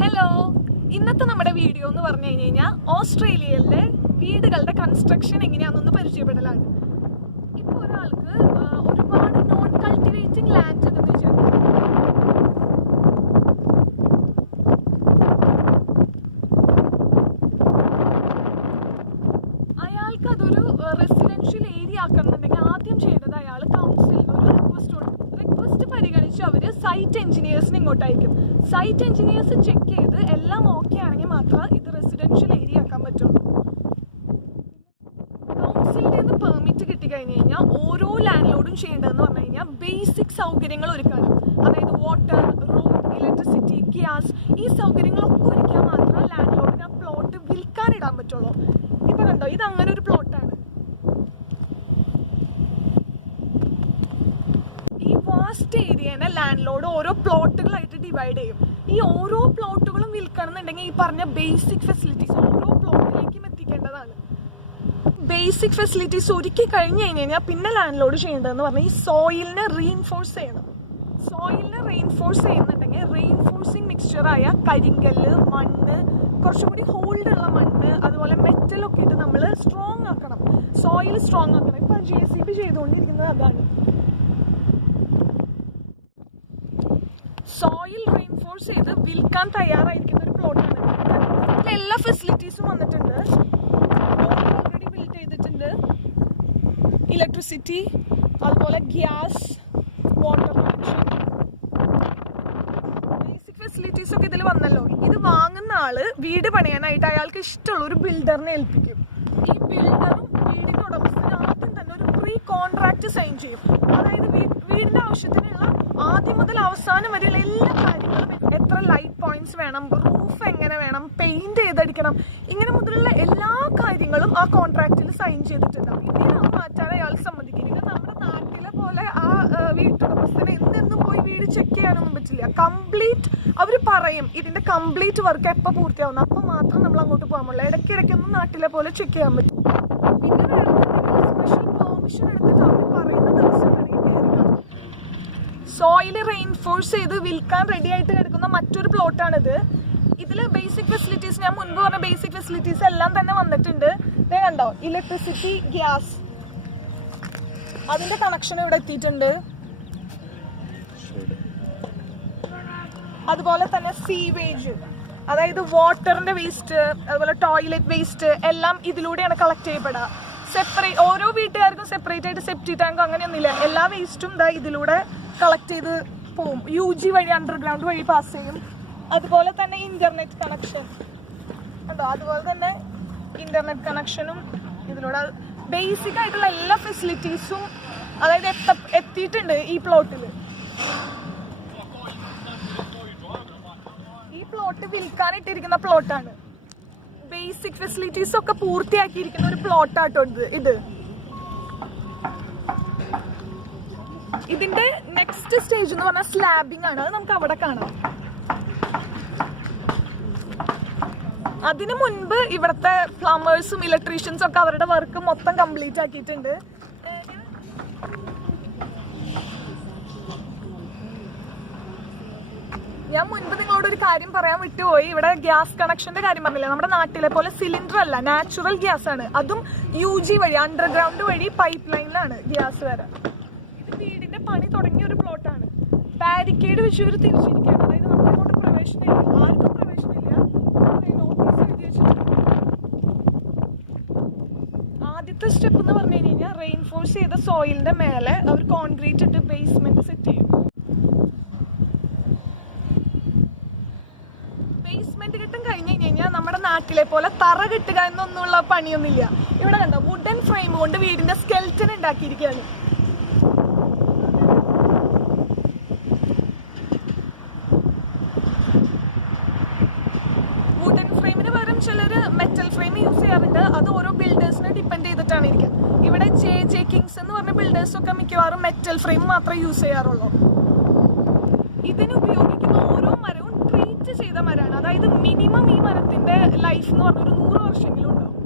Hello, ഇന്നത്തെ നമ്മുടെ video എന്ന് പറഞ്ഞു കഴിഞ്ഞാൽ ഓസ്ട്രേലിയയിലെ വീടുകളുടെ കൺസ്ട്രക്ഷൻ എങ്ങനെയാണെന്നൊന്ന് പരിചയപ്പെടലാണ്. ഇപ്പോൾ ഒരാൾക്ക് ഒരുപാട് നോൺ കൾട്ടിവേറ്റിംഗ് ലാൻഡ് ഉണ്ടെന്ന് വിചാരിക്കും. അയാൾക്ക് അതൊരു റെസിഡൻഷ്യൽ ഏരിയ ആക്കണമെന്നുണ്ടെങ്കിൽ ആദ്യം ചെയ്യേണ്ടത് അയാൾ കൗൺസിലിന് ഒരു റിക്വസ്റ്റ് പരിഗണിച്ച് അവർ സൈറ്റ് എഞ്ചിനീയേഴ്സിന് ഇങ്ങോട്ട് അയക്കും. സൈറ്റ് എഞ്ചിനീയേഴ്സ് ചെക്ക് ചെയ്ത് എല്ലാം ഓക്കെ ആണെങ്കിൽ മാത്രമേ ഇത് റെസിഡൻഷ്യൽ ഏരിയ ആക്കാൻ പറ്റുള്ളൂ. കൗൺസിലിൽ നിന്ന് പെർമിറ്റ് കിട്ടിക്കഴിഞ്ഞ് കഴിഞ്ഞാൽ ഓരോ ലാൻഡ് ലോഡും ചെയ്യേണ്ടതെന്ന് പറഞ്ഞു കഴിഞ്ഞാൽ ബേസിക് സൗകര്യങ്ങൾ ഒരുക്കാണ്. അതായത് വാട്ടർ, റോഡ്, ഇലക്ട്രിസിറ്റി, ഗ്യാസ്, ഈ സൗകര്യങ്ങളൊക്കെ ഒരുക്കാൻ മാത്രമേ ലാൻഡ് ലോഡിന് ആ പ്ലോട്ട് വിൽക്കാനിടാൻ പറ്റുള്ളൂ. ഇപ്പം കണ്ടോ, ഇത് അങ്ങനെ ഒരു പ്ലോട്ടാണ്. ഈ വാസ്റ്റ് ഏരിയനെ ലാൻഡ് ലോഡ് ഓരോ പ്ലോട്ടുകളായിട്ട് ഡിവൈഡ് ചെയ്യും. ഈ ഓരോ പ്ലോട്ടുകളും വിൽക്കണമെന്നുണ്ടെങ്കിൽ ഈ പറഞ്ഞ ബേസിക് ഫെസിലിറ്റീസ് ഓരോ പ്ലോട്ടിലേക്കും എത്തിക്കേണ്ടതാണ്. ബേസിക് ഫെസിലിറ്റീസ് ഒരുക്കി കഴിഞ്ഞ് കഴിഞ്ഞാൽ പിന്നെ ലാൻഡ് ലോഡ് ചെയ്യേണ്ടതെന്ന് പറഞ്ഞാൽ ഈ സോയിലിനെ റീഇൻഫോഴ്സ് ചെയ്യണം. സോയിലിനെ റീഇൻഫോഴ്സ് ചെയ്യുന്നുണ്ടെങ്കിൽ റീഇൻഫോഴ്സിങ് മിക്സ്ചറായ കരിങ്കല്ല്, മണ്ണ്, കുറച്ചുകൂടി ഹോൾഡുള്ള മണ്ണ്, അതുപോലെ മെറ്റലൊക്കെ ഇട്ട് നമ്മൾ സ്ട്രോങ് ആക്കണം. സോയിൽ സ്ട്രോങ് ആക്കണം. ഇപ്പം JCB ചെയ്തുകൊണ്ടിരിക്കുന്നത് അതാണ്. സോയിൽ റീഇൻഫോഴ്സ് ചെയ്ത് വിൽക്കാൻ തയ്യാറായിരിക്കുന്ന ഒരു പ്ലോട്ടാണ്. എല്ലാ ഫെസിലിറ്റീസും വന്നിട്ടുണ്ട്. ഓൾറെഡി ബിൽഡ് ചെയ്തിട്ടുണ്ട്. ഇലക്ട്രിസിറ്റി, അതുപോലെ gas, water connection, basic facilities ഒക്കെ ഇതിൽ വന്നല്ലോ. ഇത് വാങ്ങുന്ന ആള് വീട് പണിയാനായിട്ട് അയാൾക്ക് ഇഷ്ടമുള്ള ഒരു ബിൽഡറിനെ ഏൽപ്പിക്കും. ഈ ബിൽഡറും വീടിന്റെ ഉടമസ്ഥനും ആദ്യം തന്നെ ഒരു പ്രീ കോൺട്രാക്ട് സൈൻ ചെയ്യും. അതായത് വീടിന്റെ ആവശ്യത്തിനുള്ള ആദ്യം മുതൽ അവസാനം വരെയുള്ള എല്ലാ കാര്യങ്ങളും, എത്ര ലൈറ്റ് പോയിന്റ്സ് വേണം, റൂഫ് എങ്ങനെ വേണം, പെയിന്റ് ചെയ്തടിക്കണം, ഇങ്ങനെ മുതലുള്ള എല്ലാ കാര്യങ്ങളും ആ കോൺട്രാക്റ്റിൽ സൈൻ ചെയ്തിട്ടുണ്ടാവും. ഇതിനാണ് മാറ്റാൻ അയാൾ സമ്മതിക്കുന്നത്. നമ്മുടെ നാട്ടിലെ പോലെ ആ വീട്ടുടമസ്ഥനെ എന്നെന്നും പോയി വീട് ചെക്ക് ചെയ്യാനൊന്നും പറ്റില്ല. കംപ്ലീറ്റ് അവർ പറയും ഇതിന്റെ കംപ്ലീറ്റ് വർക്ക് എപ്പോൾ പൂർത്തിയാവുന്നു അപ്പോൾ മാത്രം നമ്മൾ അങ്ങോട്ട് പോകാൻ പറ്റുള്ളൂ. ഇടയ്ക്കിടയ്ക്കൊന്നും നാട്ടിലെ പോലെ ചെക്ക് ചെയ്യാൻ പറ്റും. പിന്നെ സ്പെഷ്യൽ പെർമിഷൻ എടുത്തിട്ട് അവർ പറയുന്ന ദിവസം സോയില് റെയിൻഫോഴ്സ് ചെയ്ത് വിൽക്കാൻ റെഡി ആയിട്ട് കിടക്കുന്ന മറ്റൊരു പ്ലോട്ടാണിത്. ഇതിൽ ബേസിക് ഫെസിലിറ്റീസ്, ഞാൻ മുൻപ് പറഞ്ഞ ബേസിക് ഫെസിലിറ്റീസ് എല്ലാം തന്നെ വന്നിട്ടുണ്ട്. ഇത് കണ്ടോ, ഇലക്ട്രിസിറ്റി, ഗ്യാസ്, അതിന്റെ കണക്ഷൻ ഇവിടെ എത്തിയിട്ടുണ്ട്. അതുപോലെ തന്നെ സീവേജ്, അതായത് വാട്ടറിന്റെ വേസ്റ്റ്, അതുപോലെ ടോയ്ലറ്റ് വേസ്റ്റ് എല്ലാം ഇതിലൂടെയാണ് കളക്ട് ചെയ്യപ്പെടുക. സെപ്പറേറ്റ് ഓരോ വീട്ടുകാർക്കും സെപ്പറേറ്റ് ആയിട്ട് സെപ്റ്റി ടാങ്കോ അങ്ങനെയൊന്നുമില്ല. എല്ലാ വേസ്റ്റും ഇതിലൂടെ കളക്ട് ചെയ്ത് പോവും. UG വഴി, അണ്ടർഗ്രൗണ്ട് വഴി പാസ് ചെയ്യും. അതുപോലെ തന്നെ ഇന്റർനെറ്റ് കണക്ഷൻ ഉണ്ടോ, അതുപോലെ തന്നെ ഇന്റർനെറ്റ് കണക്ഷനും ഇതിലൂടെ ബേസിക് ആയിട്ടുള്ള എല്ലാ ഫെസിലിറ്റീസും അതായത് എത്തിയിട്ടുണ്ട് ഈ പ്ലോട്ടിൽ. ഈ പ്ലോട്ട് വിൽക്കാനിട്ടിരിക്കുന്ന പ്ലോട്ടാണ്. ബേസിക് ഫെസിലിറ്റീസ് ഒക്കെ പൂർത്തിയാക്കിയിരിക്കുന്ന ഒരു പ്ലോട്ടാട്ടോ ഇത്. ഇതിന്റെ നെക്സ്റ്റ് സ്റ്റേജ് എന്ന് പറഞ്ഞാൽ സ്ലാബിംഗ് ആണ്. അത് നമുക്ക് അവിടെ കാണാം. അതിനു മുൻപ് ഇവിടുത്തെ പ്ലംബേഴ്സും ഇലക്ട്രീഷ്യൻസും ഒക്കെ അവരുടെ വർക്ക് മൊത്തം കംപ്ലീറ്റ് ആക്കിയിട്ടുണ്ട്. ഞാൻ മുൻപ് നിങ്ങളോട് ഒരു കാര്യം പറയാൻ വിട്ടുപോയി. ഇവിടെ ഗ്യാസ് കണക്ഷന്റെ കാര്യം പറഞ്ഞില്ല. നമ്മുടെ നാട്ടിലെ പോലെ സിലിണ്ടർ അല്ല, നാച്ചുറൽ ഗ്യാസ് ആണ്. അതും UG വഴി, അണ്ടർഗ്രൗണ്ട് വഴി പൈപ്പ് ലൈനിലാണ് ഗ്യാസ് വരാൻ. ഇത് വീടിന്റെ പണി തുടങ്ങിയ ഒരു പ്ലോട്ടാണ്. ബാരിക്കേഡ് വെച്ച് ഇവർ തിരിച്ചിരിക്കുകയാണ്. അതായത് നമുക്ക് അങ്ങോട്ട് പ്രവേശനമില്ല, ആർക്കും പ്രവേശനമില്ല. നോട്ടീസ് എഴുതി വെച്ചിട്ടുണ്ട്. ആദ്യത്തെ സ്റ്റെപ്പ് എന്ന് പറഞ്ഞു കഴിഞ്ഞാൽ റെയിൻഫോഴ്സ് ചെയ്ത സോയിലിന്റെ മേലെ അവർ കോൺക്രീറ്റ് ഇട്ട് ബേസ്മെന്റ് സെറ്റ് ചെയ്യും. ബേസ്മെന്റ് കെട്ടും കഴിഞ്ഞ് കഴിഞ്ഞാൽ നമ്മുടെ നാട്ടിലെ പോലെ തറ കെട്ടുക എന്നൊന്നുള്ള പണിയൊന്നുമില്ല. ഇവിടെ കണ്ടോ, വുഡൻ ഫ്രെയിം കൊണ്ട് വീടിന്റെ സ്കെൽറ്റൻ ഉണ്ടാക്കിയിരിക്കുകയാണ്. വുഡൻ ഫ്രെയിമിന് പകരം ചിലർ മെറ്റൽ ഫ്രെയിം യൂസ് ചെയ്യാറുണ്ട്. അത് ഓരോ ബിൽഡേഴ്സിനെ ഡിപ്പെൻഡ് ചെയ്തിട്ടാണ് ഇരിക്കുക. ഇവിടെ JJ കിങ്സ് എന്ന് പറഞ്ഞ ബിൽഡേഴ്സൊക്കെ മിക്കവാറും മെറ്റൽ ഫ്രെയിം മാത്രമേ യൂസ് ചെയ്യാറുള്ളൂ. ഇതിന് ഉപയോഗിക്കുന്ന ഓരോ മരവും ട്രീറ്റ് ചെയ്ത മരമാണ്. അതായത് മിനിമം ഈ മരത്തിന്റെ ലൈഫ് എന്ന് പറഞ്ഞ ഒരു 100 വർഷമെങ്കിലും ഉണ്ടാവും.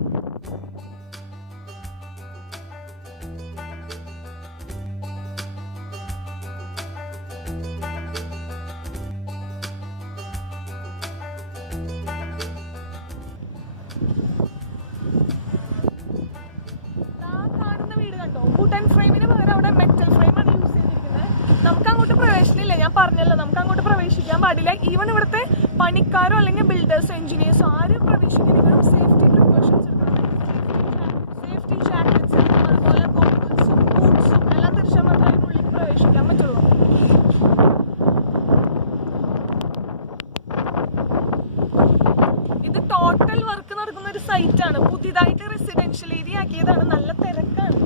കാണുന്ന വീട് കണ്ടോ, വുഡൻ ഫ്രെയിമിന് പകരം അവിടെ മെറ്റൽ ഫ്രെയിമാണ് യൂസ് ചെയ്തിരിക്കുന്നത്. നമുക്ക് അങ്ങോട്ട് പ്രവേശനമില്ല, ഞാൻ പറഞ്ഞല്ലോ, നമുക്ക് അങ്ങോട്ട് പ്രവേശിക്കാൻ പാടില്ല. ഈവൻ ഇവിടുത്തെ പണിക്കാരോ അല്ലെങ്കിൽ ബിൽഡേഴ്സ് എഞ്ചിനീയേഴ്സ് ആരും പ്രവേശിക്കുന്നതിനും സേഫ്റ്റി പ്രിക്കോഷൻസ് എടുക്കണം. സേഫ്റ്റി ജാക്കറ്റ്സ് അതുപോലെ ഗോഗിൾസും ബൂട്ട്സും എല്ലാം തിരിച്ചാൽ മാത്രമേ അതിനുള്ളിൽ പ്രവേശിക്കാൻ പറ്റുള്ളൂ. ഇത് ടോട്ടൽ വർക്ക് നടക്കുന്ന ഒരു സൈറ്റാണ്. പുതിയതായിട്ട് റെസിഡൻഷ്യൽ ഏരിയ ആക്കിയതാണ്. നല്ല തിരക്കാണ്.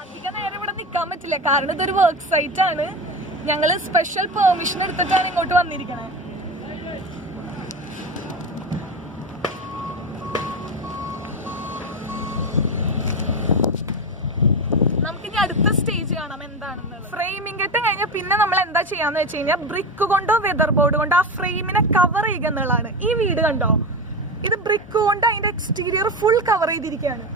അധിക നേരം ഇവിടെ നിൽക്കാൻ പറ്റില്ല, കാരണം ഇതൊരു വർക്ക് സൈറ്റ് ആണ്. ഞങ്ങള് സ്പെഷ്യൽ പെർമിഷൻ എടുത്തിട്ടാണ് ഇങ്ങോട്ട് വന്നിരിക്കണേ. അടുത്ത സ്റ്റേജ് കാണാം എന്താണെന്ന്. ഫ്രെയിമിംഗ് കെട്ട് കഴിഞ്ഞാൽ പിന്നെ നമ്മൾ എന്താ ചെയ്യാന്ന് വെച്ച് കഴിഞ്ഞാൽ ബ്രിക്ക് കൊണ്ടോ വെതർ ബോർഡ് കൊണ്ടോ ആ ഫ്രെയിമിനെ കവർ ചെയ്യുക എന്നുള്ളതാണ്. ഈ വീട് കണ്ടോ, ഇത് ബ്രിക്ക് കൊണ്ട് അതിന്റെ എക്സ്റ്റീരിയർ ഫുൾ കവർ ചെയ്തിരിക്കുകയാണ്.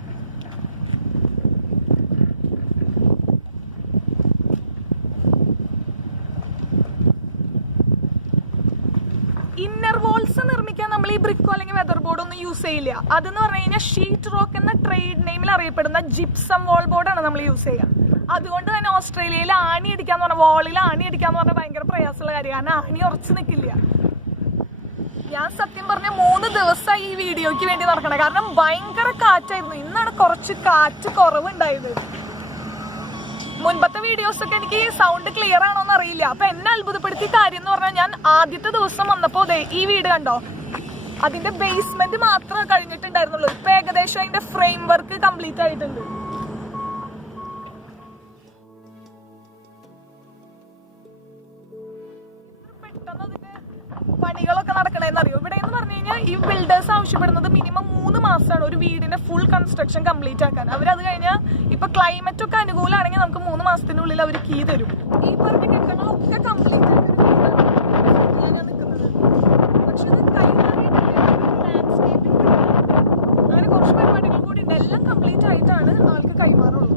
ഇന്നർ വോൾസ് നിർമ്മിക്കാൻ നമ്മൾ ഈ ബ്രിക്കോ അല്ലെങ്കിൽ വെതർ ബോർഡ് ഒന്നും യൂസ് ചെയ്യില്ല. അതെന്ന് പറഞ്ഞു കഴിഞ്ഞാൽ ഷീറ്റ് റോക്ക് എന്ന ട്രേഡ് നെയിമിൽ അറിയപ്പെടുന്ന ജിപ്സം വാൾ ബോർഡാണ് നമ്മൾ യൂസ് ചെയ്യുക. അതുകൊണ്ട് തന്നെ ഓസ്ട്രേലിയയിൽ ആണി അടിക്കാന്ന് പറഞ്ഞാൽ, വാളിൽ ആണി അടിക്കാന്ന് പറഞ്ഞാൽ ഭയങ്കര പ്രയാസമുള്ള കാര്യമാണ്. കാരണം ആണി ഉറച്ചു നിൽക്കില്ല. ഞാൻ സത്യം പറഞ്ഞ 3 ദിവസമായി ഈ വീഡിയോയ്ക്ക് വേണ്ടി നടക്കണം, കാരണം ഭയങ്കര കാറ്റായിരുന്നു. ഇന്നാണ് കുറച്ച് കാറ്റ് കുറവുണ്ടായത്. മുൻപത്തെ വീഡിയോസ് ഒക്കെ എനിക്ക് സൗണ്ട് ക്ലിയർ ആണോന്ന് അറിയില്ല. അപ്പൊ എന്നെ അത്ഭുതപ്പെടുത്തിയ കാര്യം എന്ന് പറഞ്ഞാൽ, ഞാൻ ആദ്യത്തെ ദിവസം വന്നപ്പോ ഈ വീട് കണ്ടോ, അതിന്റെ ബേസ്മെന്റ് മാത്രമേ കഴിഞ്ഞിട്ടുണ്ടായിരുന്നുള്ളൂ. ഇപ്പൊ ഏകദേശം അതിന്റെ ഫ്രെയിം വർക്ക് കംപ്ലീറ്റ് ആയിട്ടുണ്ട്. പെട്ടെന്ന് അതിന്റെ പണികളൊക്കെ നടക്കണേന്ന് അറിയോ? ഇവിടെ എന്ന് പറഞ്ഞു കഴിഞ്ഞാൽ ഈ ബിൽഡേഴ്സ് ആവശ്യപ്പെടുന്നത് മിനിമം 3 മാസമാണ് ഒരു വീടിന്റെ ഫുൾ കൺസ്ട്രക്ഷൻ കംപ്ലീറ്റ് ആക്കാൻ. അവരത് കഴിഞ്ഞാൽ ഇപ്പൊ ക്ലൈമറ്റ് ഒക്കെ അനുകൂലമാണെങ്കിൽ നമുക്ക് 3 മാസത്തിനുള്ളിൽ അവർ കീ തരും. ഈ പറഞ്ഞ കെട്ടിടങ്ങളൊക്കെ കംപ്ലീറ്റ് ആക്കാൻ നിൽക്കുന്നത്. പക്ഷെ അത് കൈമാറിയിട്ടില്ല, ലാൻഡ്സ്കേപ്പിംഗ് അങ്ങനെ കുറച്ച് പരിപാടികൾ കൂടി ഉണ്ട്. എല്ലാം കംപ്ലീറ്റ് ആയിട്ടാണ് ആൾക്ക് കൈമാറുള്ളൂ.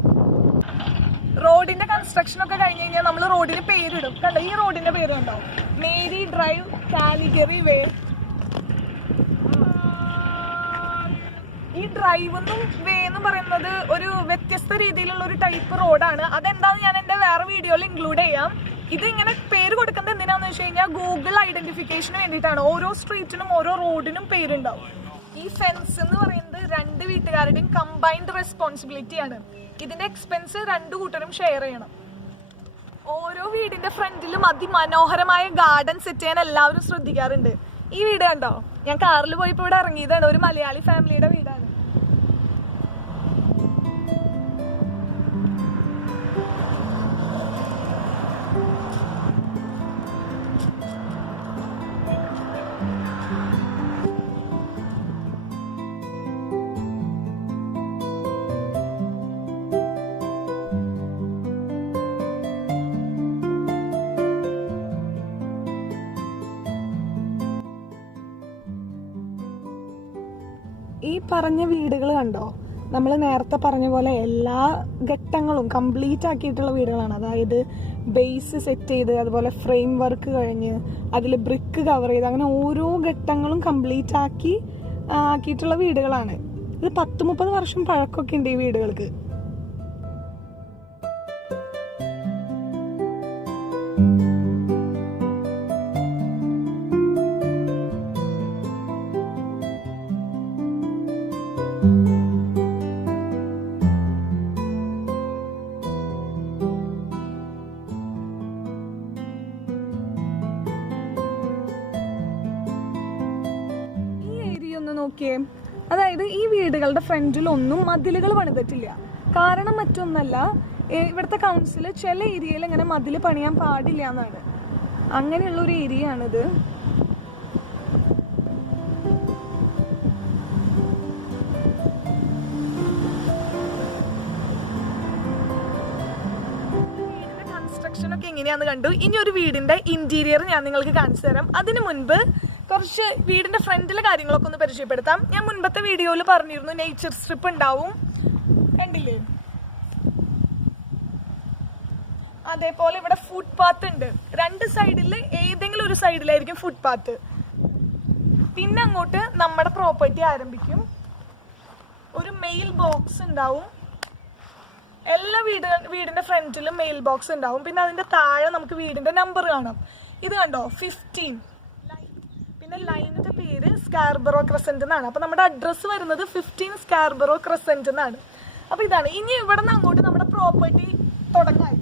റോഡിന്റെ കൺസ്ട്രക്ഷൻ ഒക്കെ കഴിഞ്ഞ് കഴിഞ്ഞാൽ നമ്മൾ റോഡിന് പേരിടും. കണ്ടോ, ഈ റോഡിന്റെ പേര് കണ്ടോ, മേരി ഡ്രൈവ് കാലിഗറി വേ. ഈ ഡ്രൈവ് എന്നും വേ എന്നും പറയുന്നത് ഒരു വ്യത്യസ്ത രീതിയിലുള്ള ഒരു ടൈപ്പ് റോഡാണ്. അതെന്താന്ന് ഞാൻ എന്റെ വേറെ വീഡിയോയിൽ ഇൻക്ലൂഡ് ചെയ്യാം. ഇത് ഇങ്ങനെ പേര് കൊടുക്കുന്നത് എന്തിനാന്ന് വെച്ച് കഴിഞ്ഞാൽ ഗൂഗിൾ ഐഡന്റിഫിക്കേഷന് വേണ്ടിയിട്ടാണ്. ഓരോ സ്ട്രീറ്റിനും ഓരോ റോഡിനും പേരുണ്ടാവും. ഈ ഫെൻസ് എന്ന് പറയുന്നത് 2 വീട്ടുകാരുടെയും കമ്പൈൻഡ് റെസ്പോൺസിബിലിറ്റി ആണ്. ഇതിന്റെ എക്സ്പെൻസ് 2 കൂട്ടരും ഷെയർ ചെയ്യണം. ഓരോ വീടിന്റെ ഫ്രണ്ടിലും അതിമനോഹരമായ ഗാർഡൻ സെറ്റ് ചെയ്യാൻ എല്ലാവരും ശ്രദ്ധിക്കാറുണ്ട്. ഈ വീട് കണ്ടോ, ഞാൻ കാറിൽ പോയപ്പോ ഇവിടെ ഇറങ്ങിയതാണ്. ഒരു മലയാളി ഫാമിലിയുടെ വീടാണ്. ഈ പറഞ്ഞ വീടുകൾ കണ്ടോ, നമ്മൾ നേരത്തെ പറഞ്ഞ പോലെ എല്ലാ ഘട്ടങ്ങളും കംപ്ലീറ്റ് ആക്കിയിട്ടുള്ള വീടുകളാണ്. അതായത് ബേസ് സെറ്റ് ചെയ്ത്, അതുപോലെ ഫ്രെയിം വർക്ക് കഴിഞ്ഞ്, അതിൽ ബ്രിക്ക് കവർ ചെയ്ത്, അങ്ങനെ ഓരോ ഘട്ടങ്ങളും കംപ്ലീറ്റ് ആക്കിയിട്ടുള്ള വീടുകളാണ്. ഇത് 10-30 വർഷം പഴക്കമൊക്കെ ഉണ്ട് ഈ വീടുകൾക്ക്. നോക്കിയേ, അതായത് ഈ വീടുകളുടെ ഫ്രണ്ടിലൊന്നും മതിലുകൾ പണിതിട്ടില്ല. കാരണം മറ്റൊന്നല്ല, ഇവിടുത്തെ കൗൺസിൽ ചില ഏരിയയിൽ ഇങ്ങനെ മതിൽ പണിയാൻ പാടില്ല എന്നാണ്. അങ്ങനെയുള്ളൊരു ഏരിയ ആണിത്. വീടിന്റെ കൺസ്ട്രക്ഷൻ ഒക്കെ എങ്ങനെയാന്ന് കണ്ടു. ഇനി ഒരു വീടിന്റെ ഇന്റീരിയർ ഞാൻ നിങ്ങൾക്ക് കാണിച്ചു തരാം. അതിനു മുൻപ് കുറച്ച് വീടിന്റെ ഫ്രണ്ടിലെ കാര്യങ്ങളൊക്കെ ഒന്ന് പരിചയപ്പെടുത്താം. ഞാൻ മുൻപത്തെ വീഡിയോയിൽ പറഞ്ഞിരുന്നു നേച്ചർ സ്ട്രിപ്പ് ഉണ്ടാവും, കണ്ടില്ലേ? അതേപോലെ ഇവിടെ ഫുട്പാത്ത് ഉണ്ട്. 2 സൈഡിൽ ഏതെങ്കിലും ഒരു സൈഡിലായിരിക്കും ഫുട്പാത്ത്. പിന്നെ അങ്ങോട്ട് നമ്മുടെ പ്രോപ്പർട്ടി ആരംഭിക്കും. ഒരു മെയിൽ ബോക്സ് ഉണ്ടാവും. എല്ലാ വീടിന്റെ ഫ്രണ്ടിലും മെയിൽ ബോക്സ് ഉണ്ടാവും. പിന്നെ അതിന്റെ താഴെ നമുക്ക് വീടിന്റെ നമ്പർ കാണാം. ഇത് കണ്ടോ 15. പിന്നെ ലൈനിന്റെ പേര് സ്കാർബറോ ക്രസന്റ് എന്നാണ്. അപ്പൊ നമ്മുടെ അഡ്രസ്സ് വരുന്നത് 15 സ്കാർബറോ ക്രസന്റ് എന്നാണ്. അപ്പൊ ഇതാണ്. ഇനി ഇവിടെ നിന്ന് അങ്ങോട്ട് നമ്മുടെ പ്രോപ്പർട്ടി തുടങ്ങായി.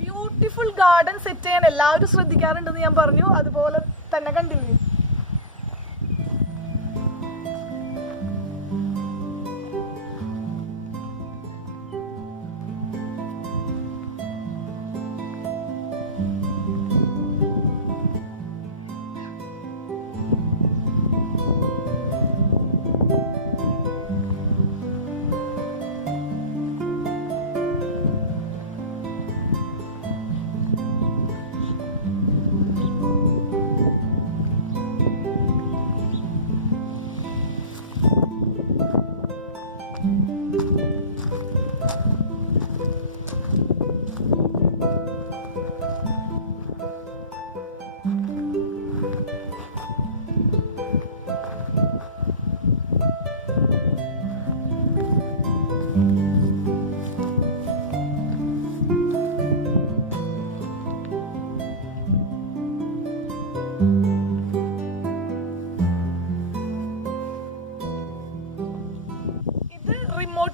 ബ്യൂട്ടിഫുൾ ഗാർഡൻ സെറ്റ് ചെയ്യാൻ എല്ലാവരും ശ്രദ്ധിക്കാറുണ്ടെന്ന് ഞാൻ പറഞ്ഞു. അതുപോലെ തന്നെ കണ്ടില്ലേ,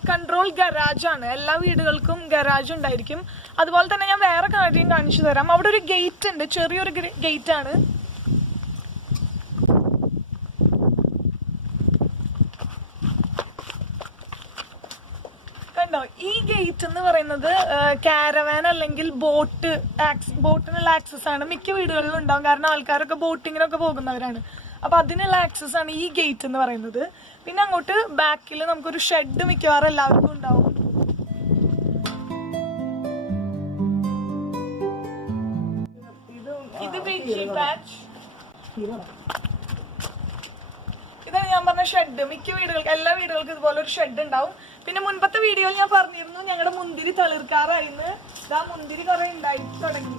കൺട്രോൾ ഗരാജ് ആണ്. എല്ലാ വീടുകൾക്കും ഗരാജ് ഉണ്ടായിരിക്കും. അതുപോലെ തന്നെ ഞാൻ വേറെ കാര്യം കാണിച്ചു തരാം. അവിടെ ഒരു ഗേറ്റ് ഉണ്ട്, ചെറിയൊരു ഗേറ്റ് ആണ്. കണ്ടോ, ഈ ഗേറ്റ് എന്ന് പറയുന്നത് കാരവാൻ അല്ലെങ്കിൽ ബോട്ടിനുള്ള ആക്സസ് ആണ്. മിക്ക വീടുകളിലും ഉണ്ടാവും, കാരണം ആൾക്കാരൊക്കെ ബോട്ടിങ്ങിനൊക്കെ പോകുന്നവരാണ്. അപ്പൊ അതിനുള്ള ആക്സസ് ആണ് ഈ ഗേറ്റ് എന്ന് പറയുന്നത്. പിന്നെ അങ്ങോട്ട് ബാക്കിൽ നമുക്കൊരു ഷെഡ് മിക്കവാറും എല്ലാവർക്കും ഉണ്ടാവും. ഇത് വെജി പാച്ച്. ഇതാണ് ഞാൻ പറഞ്ഞ ഷെഡ്. മിക്ക വീടുകൾക്ക്, എല്ലാ വീടുകൾക്കും ഇതുപോലെ ഒരു ഷെഡ് ഉണ്ടാവും. പിന്നെ മുൻപത്തെ വീഡിയോയിൽ ഞാൻ പറഞ്ഞിരുന്നു ഞങ്ങളുടെ മുന്തിരി തളിർക്കാറായിരുന്നു. ഇതാ മുന്തിരി കുറെ ഉണ്ടായി തുടങ്ങി.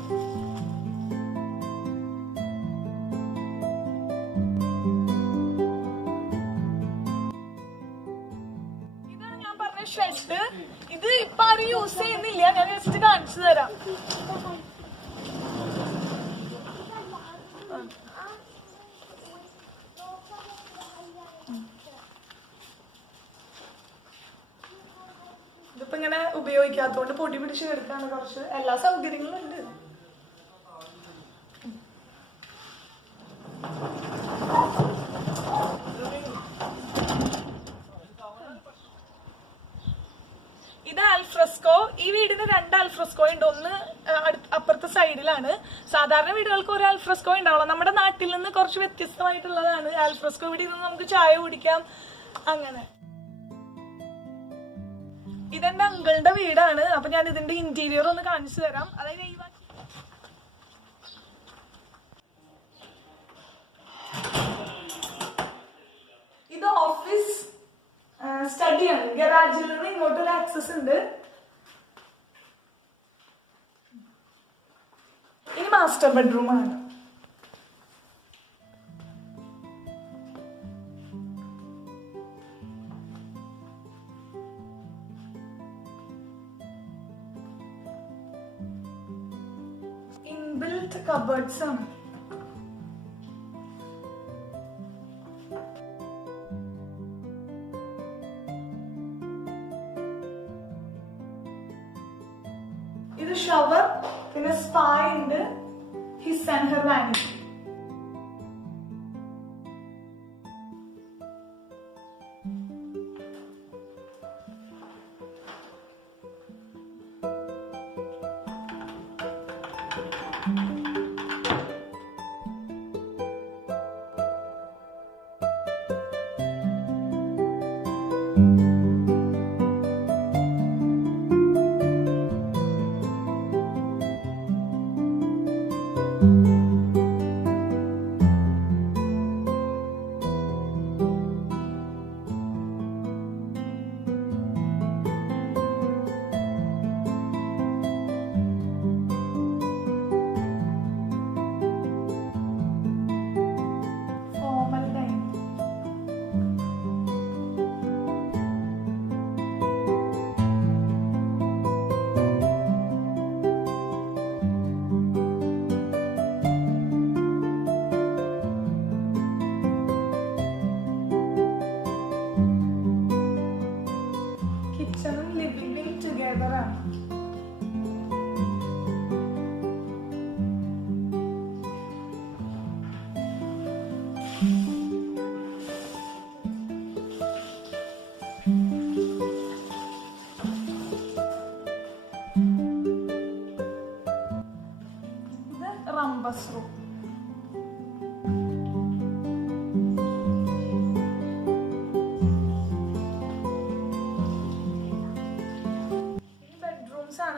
ഷെഡ് ഇത് ഇപ്പൊ ആരും യൂസ് ചെയ്യുന്നില്ല. ഞാൻ ജസ്റ്റ് കാണിച്ചു തരാം. ഇതിപ്പോ ഇങ്ങനെ ഉപയോഗിക്കാത്തോണ്ട് പൊടി പിടിച്ച് കിടക്കാണ്. കുറച്ച് എല്ലാ സൗകര്യങ്ങളും ഉണ്ട്. ഇത് ആൽഫ്രസ്കോ. ഈ വീടിന് 2 ആൽഫ്രസ്കോ ഉണ്ട്. ഒന്ന് അപ്പുറത്തെ സൈഡിലാണ്. സാധാരണ വീടുകൾക്ക് ഒരു ആൽഫ്രസ്കോ ഉണ്ടാവുള്ളൂ. നമ്മുടെ നാട്ടിൽ നിന്ന് കുറച്ച് വ്യത്യസ്തമായിട്ടുള്ളതാണ് ആൽഫ്രസ്കോ. ഇവിടെ നിന്ന് നമുക്ക് ചായ കുടിക്കാം. അങ്ങനെ ഇതെന്റെ അങ്കിളുടെ വീടാണ്. അപ്പൊ ഞാൻ ഇതിന്റെ ഇന്റീരിയർ ഒന്ന് കാണിച്ചു തരാം. അതായത് ഇത് ഓഫീസ് സ്റ്റഡിയാണ്. ഗരാജിൽ നിന്ന് ഇങ്ങോട്ടൊരു ആക്സസ് ഉണ്ട്. ഇനി മാസ്റ്റർ ബെഡ്റൂം ആണ്. ഇൻബിൽറ്റ് കബേർഡ്സ് ആണ്. ഇത് ഷവർ. പിന്നെ സ്പാ ഉണ്ട്. His and her vanity. ഇത് റംബസ് റൂം.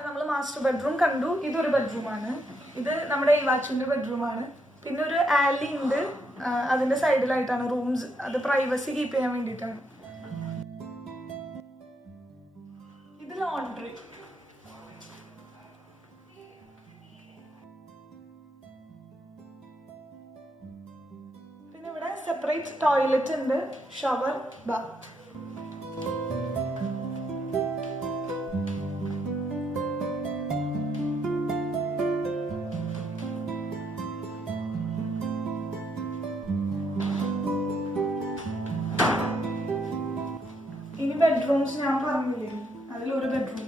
നമ്മൾ മാസ്റ്റർ ബെഡ്റൂം കണ്ടു. ഇതൊരു ബെഡ്റൂമാണ്. ഇത് നമ്മുടെ ഇവാച്ചുവിന്റെ ബെഡ്റൂമാണ്. പിന്നെ ഒരു ആലി ഉണ്ട്, അതിന്റെ സൈഡിലായിട്ടാണ് റൂംസ്. അത് പ്രൈവസി കീപ്പ് ചെയ്യാൻ വേണ്ടിയിട്ടാണ്. ഇത് ലോണ്ടറി. പിന്നെ ഇവിടെ സെപ്പറേറ്റ് ടോയ്ലറ്റ് ഉണ്ട്, ഷവർ, ബാത്ത്. ഇനി ബെഡ്റൂംസ് ഞാൻ പറഞ്ഞില്ലേ, അതിലൊരു ബെഡ്റൂം.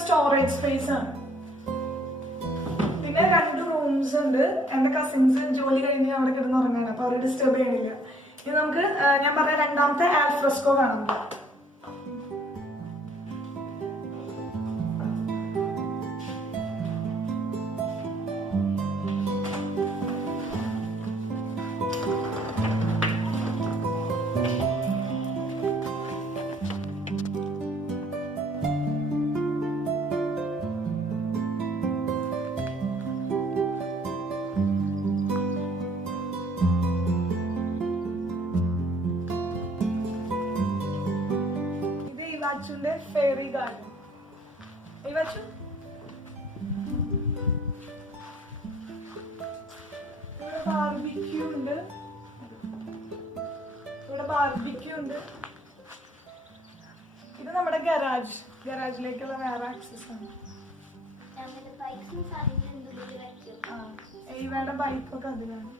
സ്റ്റോറേജ് സ്പേസ് ആണ്. പിന്നെ 2 റൂംസ് ഉണ്ട്. എന്റെ കസിൻസ് ജോലി കഴിഞ്ഞ് അവിടെ കിടന്ന് ഉറങ്ങാണ്, അപ്പൊ അവരെ ഡിസ്റ്റർബ് ചെയ്യണില്ല. ഇത് നമുക്ക് ഞാൻ പറഞ്ഞ രണ്ടാമത്തെ ആൽഫ്രസ്കോ കാണാം. ഇവാച്ചുന്റെ ഫെയറി ഗാർഡൻ. ഇവാച്ചു ഇവിടെ ബാർബിക്യൂ ഉണ്ട്. ഇത് നമ്മുടെ ഗരാജിലേക്കുള്ള വേറെ ആക്സസ് ആണ്. ഇവയുടെ ബൈക്കൊക്കെ അതിലാണ്.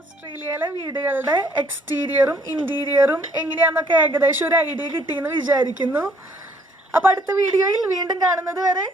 ഓസ്ട്രേലിയയിലെ വീടുകളുടെ എക്സ്റ്റീരിയറും ഇന്റീരിയറും എങ്ങനെയാണെന്നൊക്കെ ഏകദേശം ഒരു ഐഡിയ കിട്ടിയെന്ന് വിചാരിക്കുന്നു. അപ്പൊ അടുത്ത വീഡിയോയിൽ വീണ്ടും കാണുന്നത് വരെ